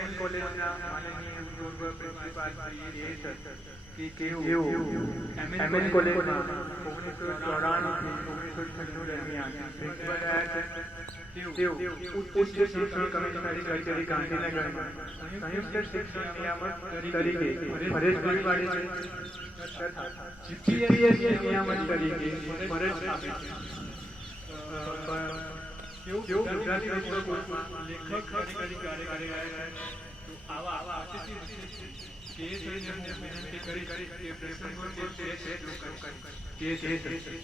MN કોલેજના માનનીય પૂર્વ પ્રિન્સિપાલ શ્રી એ સર કે જેઓ એમએન કોલેજમાં 1994 થી 1996 દરમિયાન પ્રિન્સિપલ રહ્યા છે તેઓ ઉચ્ચ શિક્ષણ કમિશનરી કચેરી ગાંધીનગરમાં સંયુક્ત શિક્ષણ નિયામક તરીકે ફરજ પૂરી પાડે છે તથા જીપીએસ નિયામક તરીકે ફરજ આપે છે. તેઓ ગુજરાતી વિશ્વકોશમાં લેખક તરીકે કાર્ય રહ્યા છે. તો આવા અતિથિ કે થઈને હું વિનંતી કરીશ કે પ્રસંગો જે છે તે છે.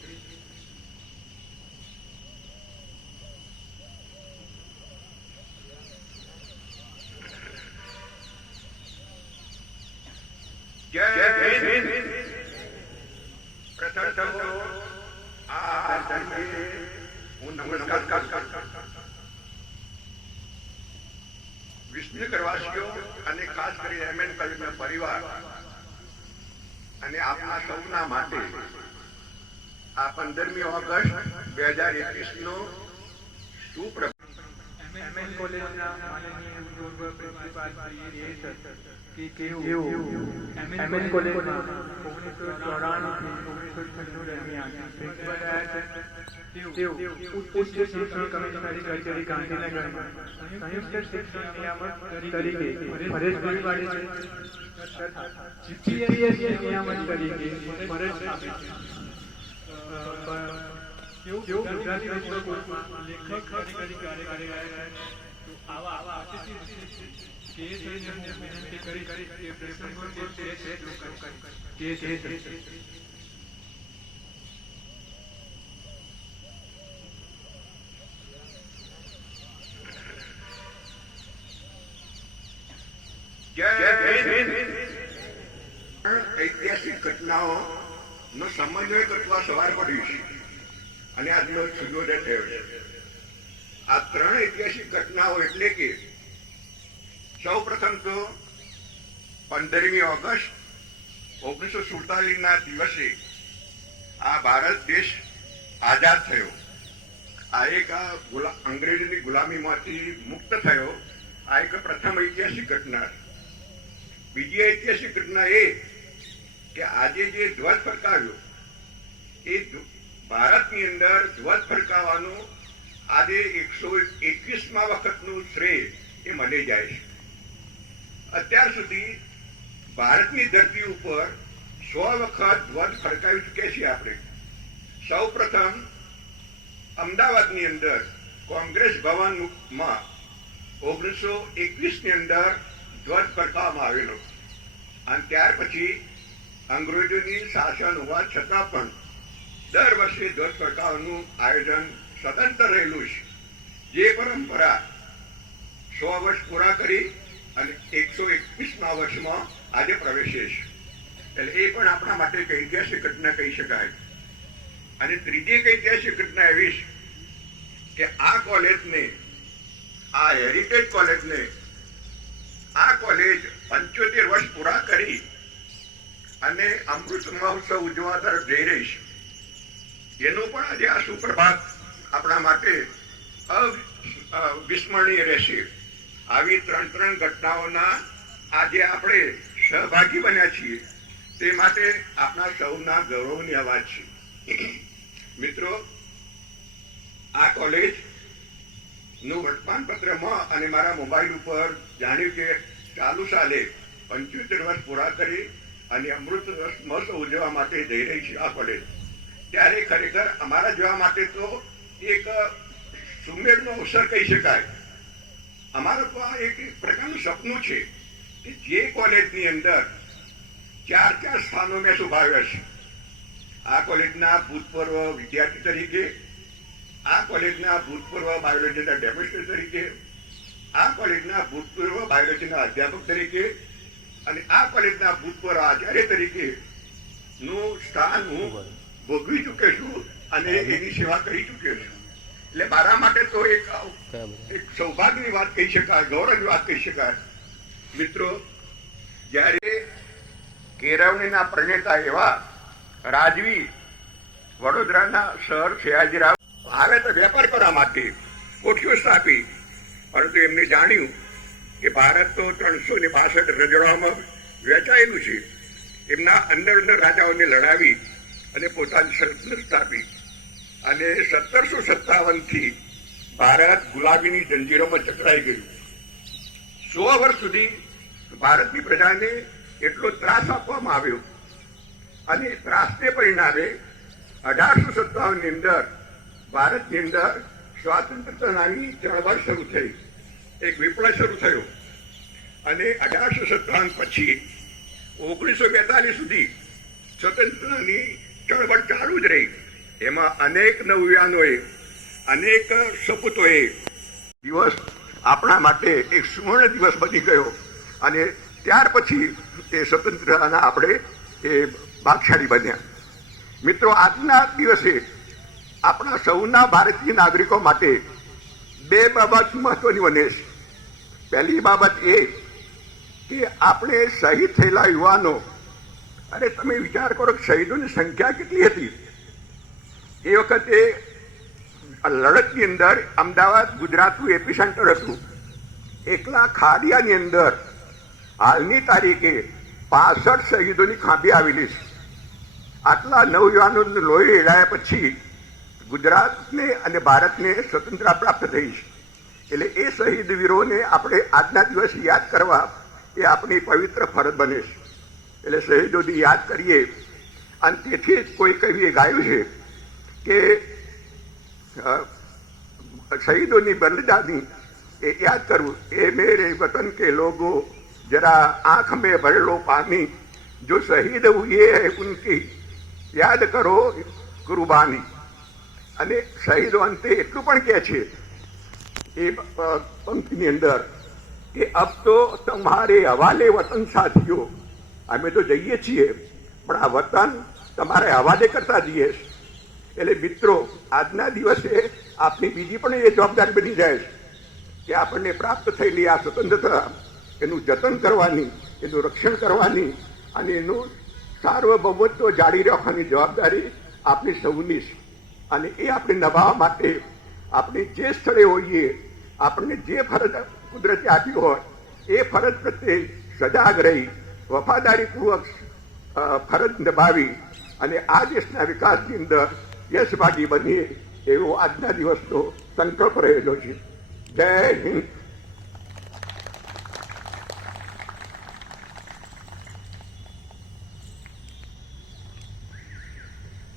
જય હિન્દ. પ્રથમ આ ધર્મે હું નમસ્કાર વિષ્ણુ કરવાસીઓ અને ખાસ કરી એમએન કોલેજના પરિવાર અને આપના સૌના માટે આ 15મી ઓગસ્ટ 2021 નો સુપ્રભાત. એમએન કોલેજના માનનીય પૂર્વ પ્રિન્સિપાલ શ્રી એ સર કે જેઓ એમએન કોલેજમાં 1994 થી 1996 દરમિયાન પ્રિન્સિપલ રહ્યા છે તેઓ ઉચ્ચ શિક્ષણ કમિશનરી કચેરી ગાંધીનગરમાં સંયુક્ત શિક્ષણ નિયામક તરીકે ફરજ પૂરી પાડે છે તથા જીપીએસ નિયામક તરીકે ફરજ આપે છે. તેઓ ગુજરાતી વિશ્વકોશમાં લેખક તરીકે કાર્ય રહ્યા છે. તો આવા અતિથિ કે થઈને હું વિનંતી કરીશ કે પ્રસંગો જે છે તે છે. જય હિન્દ. ઐતિહાસિક ઘટનાઓ નો સમન્વય કરવા સવાર પડ્યું છે અને આજનો સૂર્યોદય થયો છે. આ 3 ઐતિહાસિક ઘટનાઓ એટલે કે સૌ પ્રથમ તો 15મી ઓગસ્ટ 1947 ના દિવસે આ ભારત દેશ આઝાદ થયો. આ એક અંગ્રેજોની ગુલામીમાંથી મુક્ત થયો. આ એક પ્રથમ ઐતિહાસિક ઘટના. બીજી ઐતિહાસિક ઘટના એ કે આજે જે ધ્વજ ફરકાવ્યો એ ભારતની અંદર ધ્વજ ફરકાવવાનું આજે 121મા વખતનું શ્રેય એ મને જાય છે. અત્યાર સુધી ભારતની ધરતી ઉપર 100 વખત ધ્વજ ફરકાવી ચૂક્યા છીએ આપણે. સૌ પ્રથમ અમદાવાદની અંદર કોંગ્રેસ ભવનમાં 1921 ની અંદર ધ્વજ ફરકાવવામાં આવેલો અને ત્યાર પછી અંગ્રેજોની શાસન હોવા છતાં પણ દર વર્ષે ધ્વજ ફરકાવવાનું આયોજન સદંતર રહેલું છે. જે પરંપરા 100 વર્ષ પૂરા કરી અને 121મા વર્ષમાં આજે પ્રવેશે છે. એટલે એ પણ આપણા માટે એક ઐતિહાસિક ઘટના કહી શકાય. અને ત્રીજી એક ઐતિહાસિક ઘટના એવી છે કે આ કોલેજને, આ હેરિટેજ કોલેજને, આ કોલેજ 75 વર્ષ પૂરા કરી અને અમૃત મહોત્સવ ઉજવવા તરફ જઈ રહી છે. એનું પણ આજે આ સુપ્રભાત આપણા માટે અવિસ્મરણીય રહેશે. આવી 3 ઘટનાઓના આજે આપણે સહભાગી બન્યા છીએ તે માટે આપણા સૌના ગૌરવની અવાજ છે. મિત્રો, આ કોલેજ નું વર્તમાનપત્રમાં અને મારા મોબાઈલ ઉપર જાણ્યું કે ચાલુ સાલે 75 વર્ષ પૂરા કરી અને અમૃત મહોત્સવ ઉજવવા માટે જઈ રહી છે આ કોલેજ. ત્યારે ખરેખર અમારા જેવા માટે તો એક સુમેળનો અવસર કહી શકાય. અમારું તો આ એક પ્રકારનું સપનું છે કે જે કોલેજની અંદર 4 સ્થાનો મેં શોભાવ્યા છે. આ કોલેજના ભૂતપૂર્વ વિદ્યાર્થી તરીકે, આ કોલેજના ભૂતપૂર્વ બાયોલોજીના ડેમોન્સ્ટ્રેટર તરીકે, આ કોલેજના ભૂતપૂર્વ બાયોલોજીના અધ્યાપક તરીકે અને આ કોલેજના ભૂતપૂર્વ આચાર્ય તરીકે નું સ્થાન હું ભોગવી ચૂક્યો છું અને એની સેવા કરી ચૂક્યો છું. એટલે મારા માટે તો એક સૌભાગ્યની વાત કહી શકાય, ગૌરવની વાત કહી શકાય. મિત્રો, જ્યારે કેળવણીના પ્રણેતા એવા રાજવી વડોદરાના સર સયાજીરાવ આવે તો વેપાર કરવા માટે કોઠીઓ સ્થાપી, પરંતુ એમને જાણ્યું કે ભારત તો 362 રજવાડામાં વહેંચાયેલું છે. એમના અંદર રાજાઓને લડાવી અને પોતાની સલ્તનત સ્થાપી અને 1757થી ભારત ગુલામીની જંજીરોમાં જકડાઈ ગયું. 100 વર્ષ સુધી ભારતની પ્રજાને એટલો ત્રાસ આપવામાં આવ્યો અને ત્રાસને પરિણામે 1857ની અંદર ભારતની અંદર સ્વાતંત્રતાની ચળવળ શરૂ થઈ, એક વિપ્લવ શરૂ થયો અને 1857 પછી 1942 સુધી સ્વતંત્રતાની ચળવળ ચાલુ જ રહી. એમાં અનેક નવયુવાનોએ, અનેક સપૂતોએ દિવસ આપણા માટે એક સુવર્ણ દિવસ બની ગયો અને ત્યાર પછી એ સ્વતંત્રતાના આપણે એ ભાગશાળી બન્યા. મિત્રો, આજના દિવસે આપણા સૌના ભારતીય નાગરિકો માટે 2 બાબત મહત્વની બને છે. પહેલી બાબત એ કે આપણે શહીદ થયેલા યુવાનો, અરે તમે વિચાર કરો કે શહીદોની સંખ્યા કેટલી હતી. એ વખતે લડતની અંદર અમદાવાદ ગુજરાતનું એપિસેન્ટર હતું. એકલા ખાડિયાની અંદર હાલની તારીખે 65 શહીદોની ખાંભી આવેલી છે. આટલા નવયુવાનોનું લોહી રેડાયા પછી ગુજરાતને અને ભારતને સ્વતંત્રતા પ્રાપ્ત થઈ છે. એટલે એ શહીદ વીરોને આપણે આજના દિવસે યાદ કરવા એ આપણી પવિત્ર ફરજ બને છે. એટલે શહીદોને યાદ કરીએ. અને તેથી જ કોઈ કવિએ ગાયું છે કે શહીદોની બલિદાની એ યાદ કરવું, એ મેરે વતન કે લોગો જરા આંખ में भर लो पानी, जो शहीद हुए है उनकी યાદ કરો કુરબાની. અને શહીદો અંતે એટલું પણ કહે છે એ પંક્તિની અંદર કે અબ તો તમારે હવાલે વતન સાથીઓ, અમે તો જઈએ છીએ પણ આ વતન તમારે હવાલે કરતા જઈએ. એટલે મિત્રો, આજના દિવસે આપની બીજી પણ એ જવાબદારી બની જાય છે કે આપણને પ્રાપ્ત થયેલી આ સ્વતંત્રતા એનું જતન કરવાની, એનું રક્ષણ કરવાની અને એનું સાર્વભૌમત્વ જાળવી રાખવાની જવાબદારી આપણી સૌની છે. અને એ આપણે નિભાવવા માટે આપણે જે સ્થળે હોઈએ, આપણને જે ફરજ કુદરતે આપી હોય એ ફરજ પ્રત્યે સજાગ રહી વફાદારીપૂર્વક ફરજ નિભાવી અને આ દેશના વિકાસની અંદર યશભાગી બનીએ એવો આજના દિવસનો સંકલ્પ રહેલો છે. જય હિન્દ.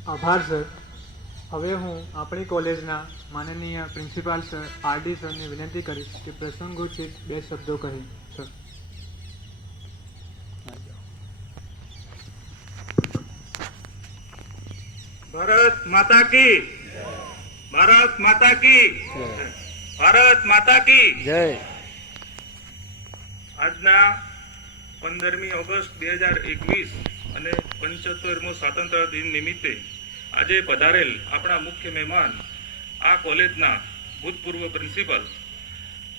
આભાર સર. હવે હું આપણી કોલેજના માનનીય પ્રિન્સિપાલ સર આરડી સરને વિનંતી કરીશ કે પ્રસંગોચિત 2 શબ્દો કહે. સર. ભારત માતા કી, ભારત માતા કી, ભારત માતા કી જય. આજના 15મી ઓગસ્ટ 2021 અને 75મો સ્વાતંત્ર્ય દિન નિમિત્તે આજે પધારેલ આપણા મુખ્ય મહેમાન આ કોલેજના ભૂતપૂર્વ પ્રિન્સિપલ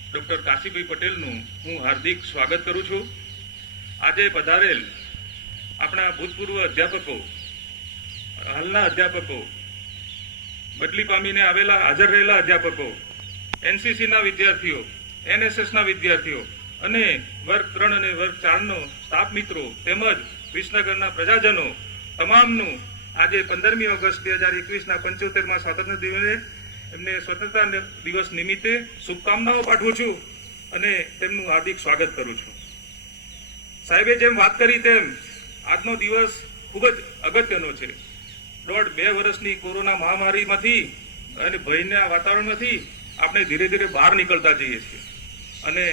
ડૉક્ટર કાશીભાઈ પટેલનું હું હાર્દિક સ્વાગત કરું છું. આજે પધારેલ આપણા ભૂતપૂર્વ અધ્યાપકો, હાલના અધ્યાપકો, બદલી પામીને આવેલા હાજર રહેલા અધ્યાપકો, એનસીસીના વિદ્યાર્થીઓ, એનએસએસના વિદ્યાર્થીઓ અને વર્ગ 3 અને વર્ગ 4નો સ્ટાફ મિત્રો તેમજ વિસનગરના પ્રજાજનો તમામનું આજે 15મી ઓગસ્ટ 2021ના 75મા સ્વાતંત્ર્ય દિવસે એમને સ્વતંત્રતા દિવસ નિમિત્તે શુભકામનાઓ પાઠવું છું અને તેમનું હાર્દિક સ્વાગત કરું છું. સાહેબે જેમ વાત કરી તેમ આજનો દિવસ ખૂબ જ અગત્યનો છે. 1.5-2 વર્ષની કોરોના મહામારીમાંથી અને ભયના વાતાવરણમાંથી આપણે ધીરે ધીરે બહાર નીકળતા જઈએ છીએ અને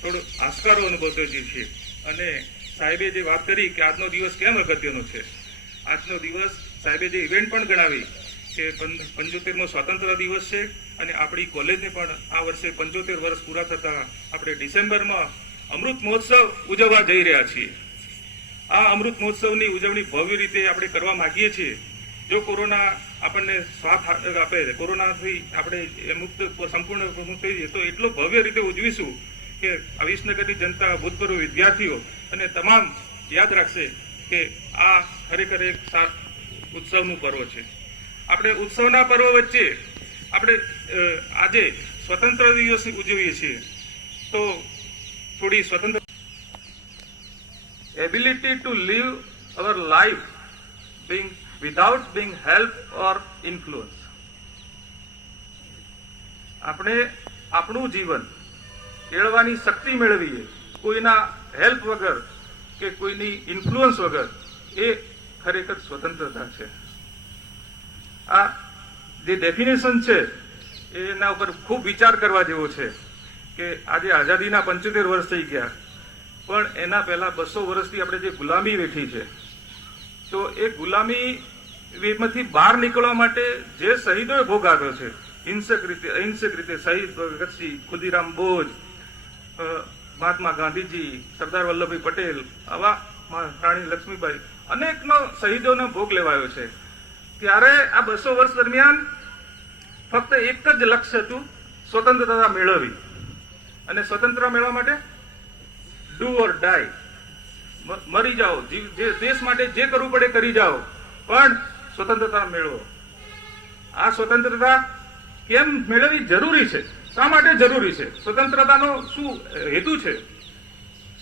થોડો હાશકારો અનુભવતો જઈએ છીએ. અને સાહેબે જે વાત કરી કે આજનો દિવસ કેમ અગત્યનો છે, આજનો દિવસ સાહેબે જે ઇવેન્ટ પણ ગણાવી કે 75મો સ્વાતંત્ર્ય દિવસ છે અને આપણી કોલેજને પણ આ વર્ષે 75 વર્ષ પૂરા થતા આપણે ડિસેમ્બરમાં અમૃત મહોત્સવ ઉજવવા જઈ રહ્યા છીએ. આ અમૃત મહોત્સવની ઉજવણી ભવ્ય રીતે આપણે કરવા માંગીએ છીએ. જો કોરોના આપણને સાથ આપે, કોરોનાથી આપણે મુક્ત સંપૂર્ણ મુક્ત થઈએ તો એટલો ભવ્ય રીતે ઉજવીશું કે આ વિસનગરની જનતા, ભૂતપૂર્વ વિદ્યાર્થીઓ અને તમામ યાદ રાખશે કે આ ખરેખર એક ઉત્સવનું પર્વ છે. આપણે ઉત્સવના પર્વ વચ્ચે આપણે આજે સ્વતંત્ર દિવસ ઉજવીએ છીએ તો થોડી સ્વતંત્ર ability to live our life without being helped or influenced. આપણે આપણું જીવન કેળવાની શક્તિ મેળવીએ કોઈના હેલ્પ વગર કે કોઈની ઇન્ફ્લુઅન્સ વગર, એ ખરેખર સ્વતંત્રતા છે. આ જે ડેફિનેશન છે એના ઉપર ખૂબ વિચાર કરવા જેવો છે કે આજે આઝાદીના 75 વર્ષ થઈ ગયા, પણ એના પહેલા 200 વર્ષથી આપણે જે ગુલામી વેઠી છે, તો એ ગુલામીમાંથી બહાર નીકળવા માટે જે શહીદોએ ભોગ આપ્યો છે, અહિંસક રીતે શહીદ ભગતસિંહ, ખુદીરામ બોઝ, મહાત્મા ગાંધીજી, સરદાર વલ્લભભાઈ પટેલ, આવા રાણી લક્ષ્મીબાઈ, અનેકનો શહીદોનો ભોગ લેવાયો છે. ત્યારે આ 200 વર્ષ દરમિયાન ફક્ત એક જ લક્ષ્ય હતું, સ્વતંત્રતા મેળવવી. અને સ્વતંત્રતા મેળવવા માટે ડુ ઓર ડાય, મરી જાઓ, જે દેશ માટે જે કરવું પડે કરી જાઓ, પણ સ્વતંત્રતા મેળવો. આ સ્વતંત્રતા કેમ મેળવવી જરૂરી છે? શા માટે જરૂરી છે? સ્વતંત્રતાનો શું હેતુ છે?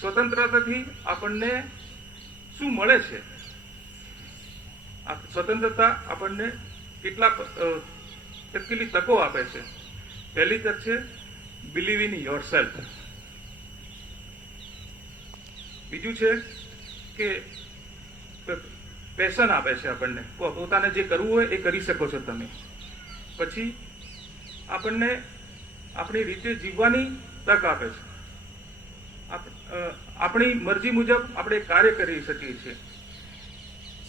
સ્વતંત્રતાથી આપણને શું મળે છે? સ્વતંત્રતા આપણને કેટલી તકો આપે છે. પહેલી તક છે બિલીવ ઇન યોર સેલ્ફ. બીજું છે કે પેશન આપે છે આપણને, પોતાને જે કરવું હોય એ કરી શકો છો તમે. પછી આપણને આપણી રીતે જીવવાની તક આપે છે. આપણી મરજી મુજબ આપણે કાર્ય કરી શકીએ છીએ.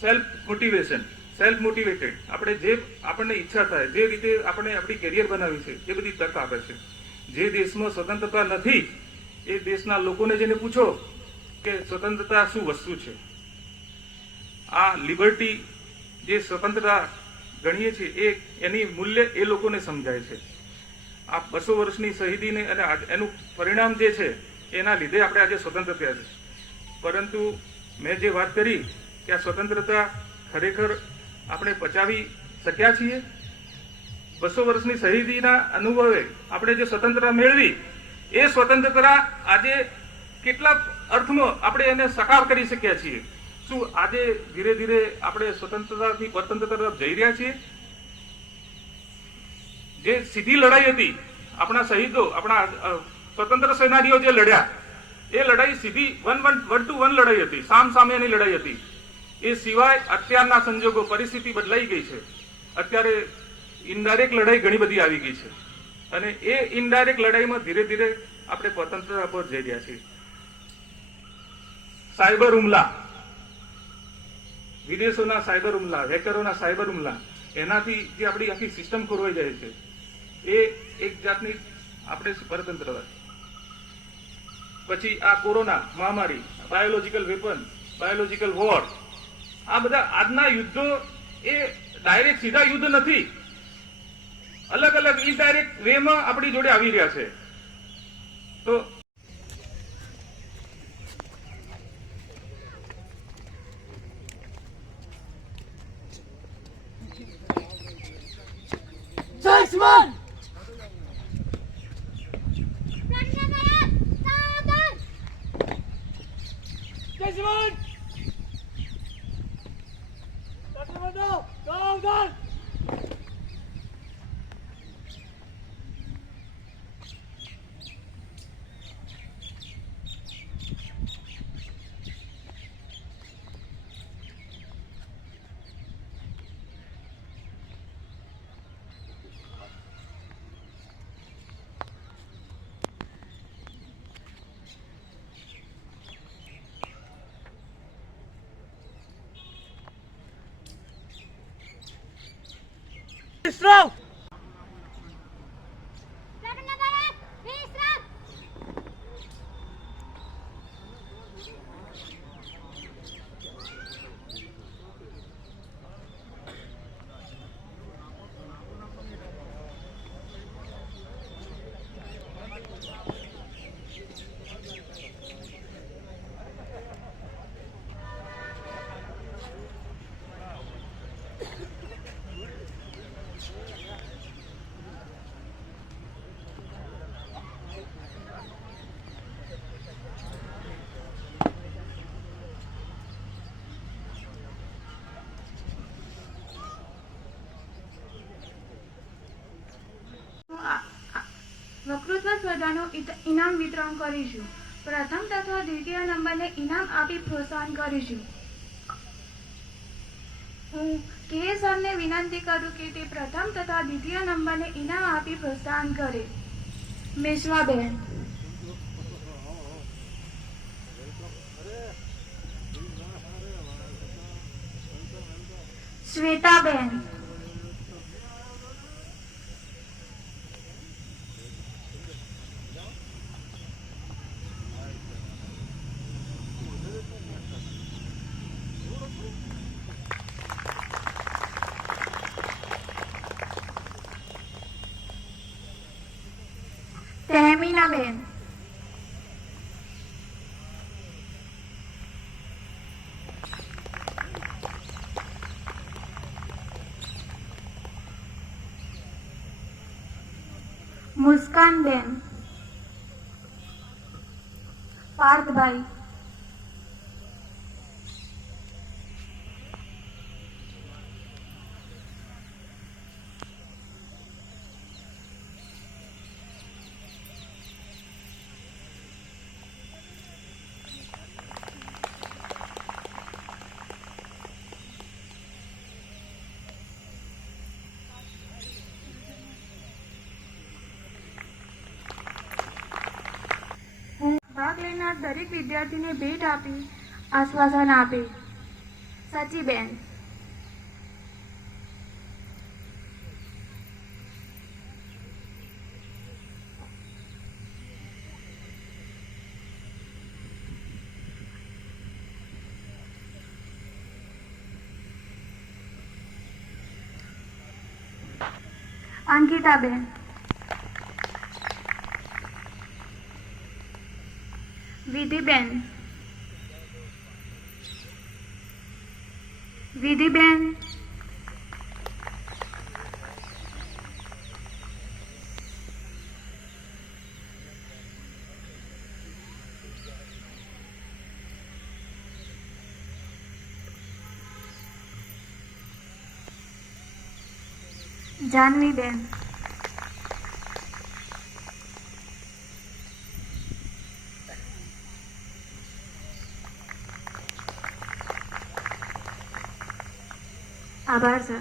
સેલ્ફ મોટિવેટેડ, આપણે જે આપણને ઈચ્છા થાય, જે રીતે આપણે આપણી કેરિયર બનાવી છે, એ બધી તક આપે છે. જે દેશમાં સ્વતંત્રતા નથી એ દેશના લોકોને જઈને પૂછો કે સ્વતંત્રતા શું વસ્તુ છે. આ લિબર્ટી, જે સ્વતંત્રતા ગણીએ છીએ, એની મૂલ્ય એ લોકોને સમજાય છે. આ 200 વર્ષની શહીદીને અને એનું પરિણામ જે છે એના લીધે આપણે આજે સ્વતંત્ર થયા છે. પરંતુ મેં જે વાત કરી કે આ સ્વતંત્રતા ખરેખર આપણે પચાવી શક્યા છીએ? 200 વર્ષની શહીદીના અનુભવે આપણે જે સ્વતંત્રતા મેળવી, એ સ્વતંત્રતા આજે કેટલા અર્થમાં આપણે એને સાકાર કરી શક્યા છીએ? શું આજે ધીરે ધીરે આપણે સ્વતંત્રતાથી પરતંત્રતા તરફ જઈ રહ્યા છીએ? જે સીધી લડાઈ હતી, આપણા શહીદો, આપણા સ્વતંત્ર સેનાનીઓ જે લડ્યા, એ લડાઈ સીધી 1-1 લડાઈ હતી, સામસામેની લડાઈ હતી. એ સિવાય અત્યારના સંજોગો, પરિસ્થિતિ બદલાઈ ગઈ છે. અત્યારે ઇનડાયરેક્ટ લડાઈ ઘણી બધી આવી ગઈ છે, અને એ ઇનડાયરેક્ટ લડાઈમાં ધીરે ધીરે આપણે સ્વતંત્રતા પર જઈ રહ્યા છીએ. સાયબર હુમલા, વિદેશોના સાયબર હુમલા, હેકરોના સાયબર હુમલા, એનાથી જે આપણી આખી સિસ્ટમ ખોરવાઈ જાય છે, એ એક જાતની આપણે પરતંત્રતા. પછી આ કોરોના મહામારી, બાયોલોજીકલ વેપન, બાયોલોજીકલ વોર, આ બધા આજના યુદ્ધો એ ડાયરેક્ટ સીધા યુદ્ધ નથી, અલગ અલગ ઇનડાયરેક્ટ વેમાં આપણી જોડે આવી રહ્યા છે. તો Slow! ઇનામ વિતરણ કરીશું. પ્રથમ તથા દ્વિતીય નંબરને ઇનામ આપી પ્રોત્સાહન કરીશું. હું કે સરને વિનંતી કરું કે તે પ્રથમ તથા દ્વિતીય નંબરને ઇનામ આપી પ્રોત્સાહન કરે. મેશ્વાબેન, શ્વેતાબેન, તહેમીનાબેન, મુસ્કાનબેન, પાર્થભાઈ, ભાગ લેનાર દરેક વિદ્યાર્થીને ભેટ આપી આશ્વાસન આપે. સચીબેન, અંકિતાબેન, વિધિબેન, વિધિબેન, જાનવીબેન, આભાર સર.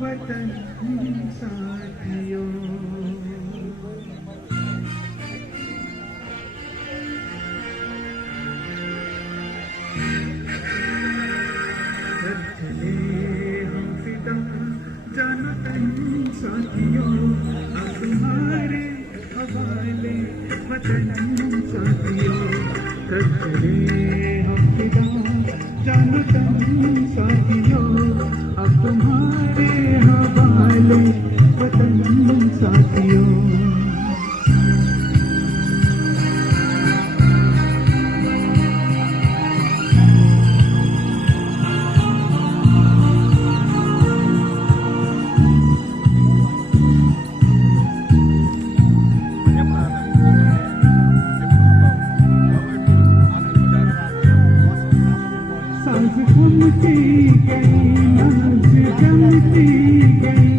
वतन साथियों, चले हम फिदा जानो तन साथियों, अब तुम्हारे हवाले वतन साथियों. चले हम फिदा जानो तन साथियों, अब तुम्हारे हवाले वतन साथियों. सांस थमती गई, नाज जमती गई,